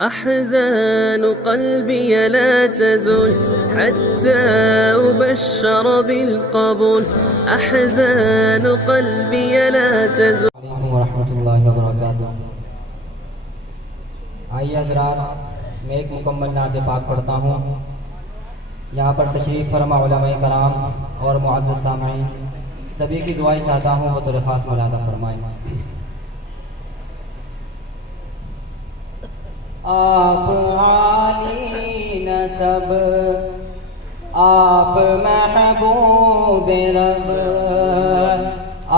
أحزان قلبي لا تزول حتى أبشر بالقبول. أحزان قلبي لا تزول. علیکم ورحمۃ اللہ وبرکاتہ. آئیے حضرات، میں ایک مکمل نعت پاک پڑھتا ہوں. یہاں پر تشریف فرما علماء کرام اور معزز سامعین، سبھی کی دعائیں چاہتا ہوں بطور خاص ملاحظہ فرمائیں. آپ عالی نسب، آپ محبوب رب،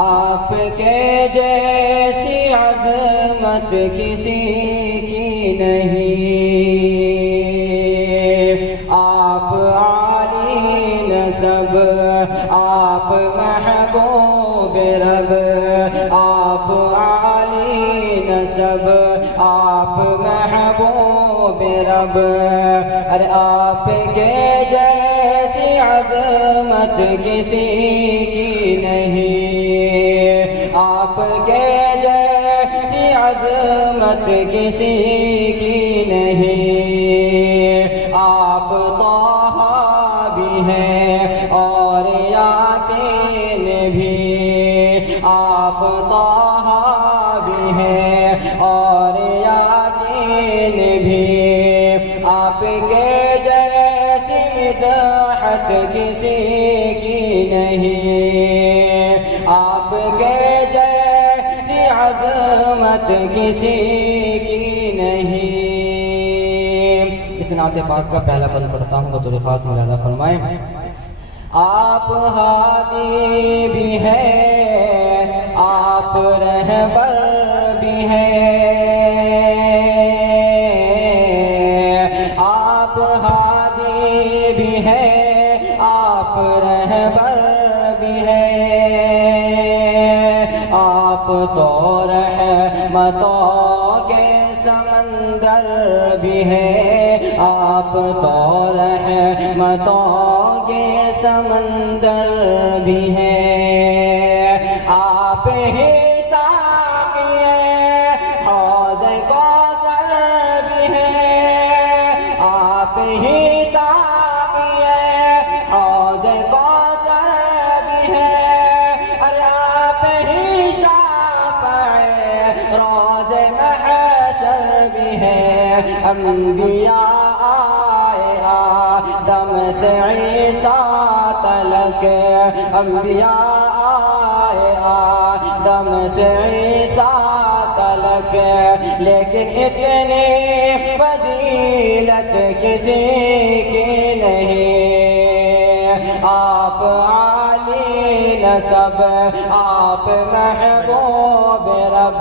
آپ کے جیسی عظمت کسی کی نہیں. آپ عالی نسب، آپ محبوب رب، آپ عالی نسب، آپ محبوب رب. ارے آپ کے جیسی عظمت کسی کی نہیں. آپ کے جیسی عظمت کسی کی نہیں. آپ طٰہٰ بھی ہیں اور یاسین بھی. آپ طٰہٰ بھی ہیں اور یاسین بھی. آپ کے جیسی مدحت کسی کی نہیں. آپ کے جیسی عظمت کسی کی نہیں. اس نعت پاک کا پہلا بند پڑھتا ہوں بطور خاص ملاحظہ فرمائیں. آپ ہادی بھی ہیں، آپ رہبر بھی ہیں. آپ ہادی بھی ہیں، آپ رہبر بھی ہیں. آپ تو رحمتوں کے سمندر بھی ہیں. آپ تو رحمتوں کے سمندر بھی ہیں. آپ ہی ساقی حوض کوثر بھی ہیں. آپ ہی ساقی حوض کوثر بھی ہیں. ارے آپ ہی شافع روز محشر بھی ہیں. انبیاء آئے آدم سے عیسیٰ تلک، انبیاء آئے آدم سے عیسیٰ تلک، لیکن اتنی فضیلت کسی کی نہیں. آپ عالی نسب، آپ محبوب رب.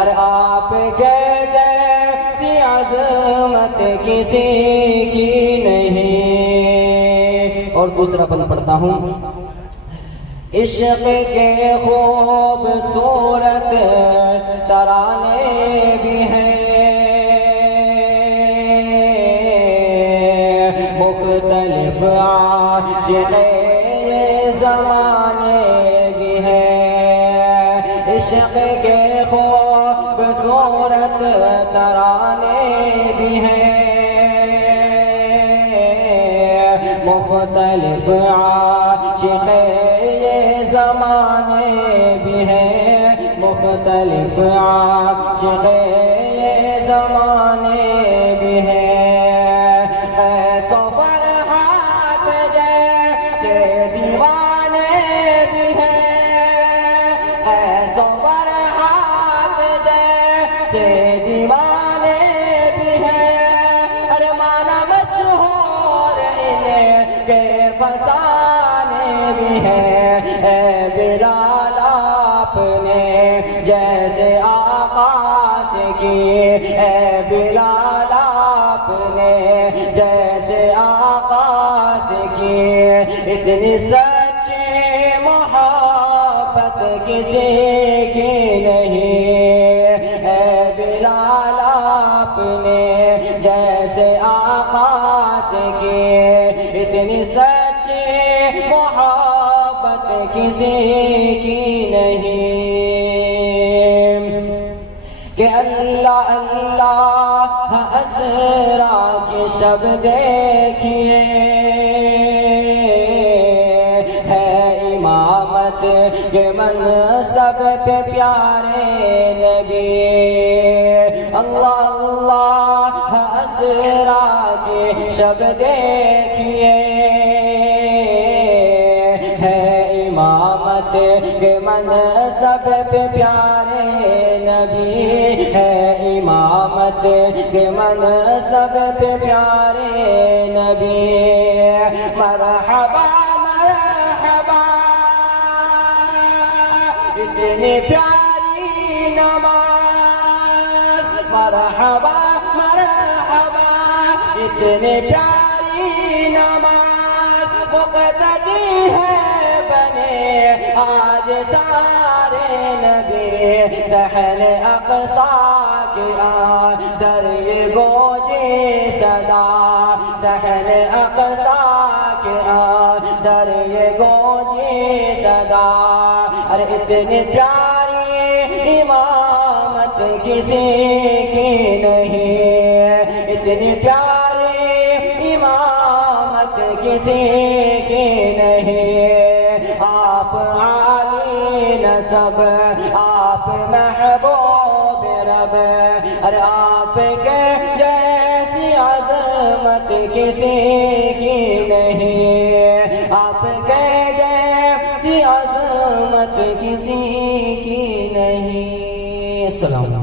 ارے آپ کے جیسی عظمت کسی کی نہیں. اور دوسرا بند پڑھتا ہوں. عشق کے خوبصورت ترانے بھی ہیں، مختلف عاشق زمانے بھی ہیں. عشق کے خوبصورت ترانے بھی ہیں، مختلف عاشق زمانے بھی ہیں. مختلف عاشق زمانے بھی ہیں. سو فرحات جیسے دیوانے بھی ہیں. سو فرحات جیسے دیوانے بھی ہیں. ارے مانا مشہور انہیں کے فسانے بھی ہیں. اے بلال آپ نے جیسے آقا سے کی، اے بلال آپ نے جیسے آقا سے کی. اتنی سچی محبت کسی کی نہیں. اے بلال آپ نے جیسے آقا سے کی. اتنی سچی محبت کسی کی نہیں. کہ اللہ اللہ اسرا کی شب دیکھیے ہے امامت کے منصب پہ پیارے نبی اللہ اللہ اسرا کی شب دیکھیے ہے امامت کے منصب پہ پیارے نبی ہے امامت کے منصب پہ پیارے نبی مرحبا مرحبا اتنی پیاری نماز مرحبا مرحبا اتنی پیاری نماز مقتدی ہے بنے آج سارے نبی صحن اقصیٰ کی در یہ گونجی صدا صحن اقصیٰ کی در یہ گونجی صدا ارے اتنی پیاری امامت کسی کی نہیں اتنی پیاری امامت کسی کی نہیں آپ عالی نسب آپ محبوب رب ارے آپ کے جیسی عظمت کسی کی نہیں آپ کے جیسی عظمت کسی کی نہیں السلام علیکم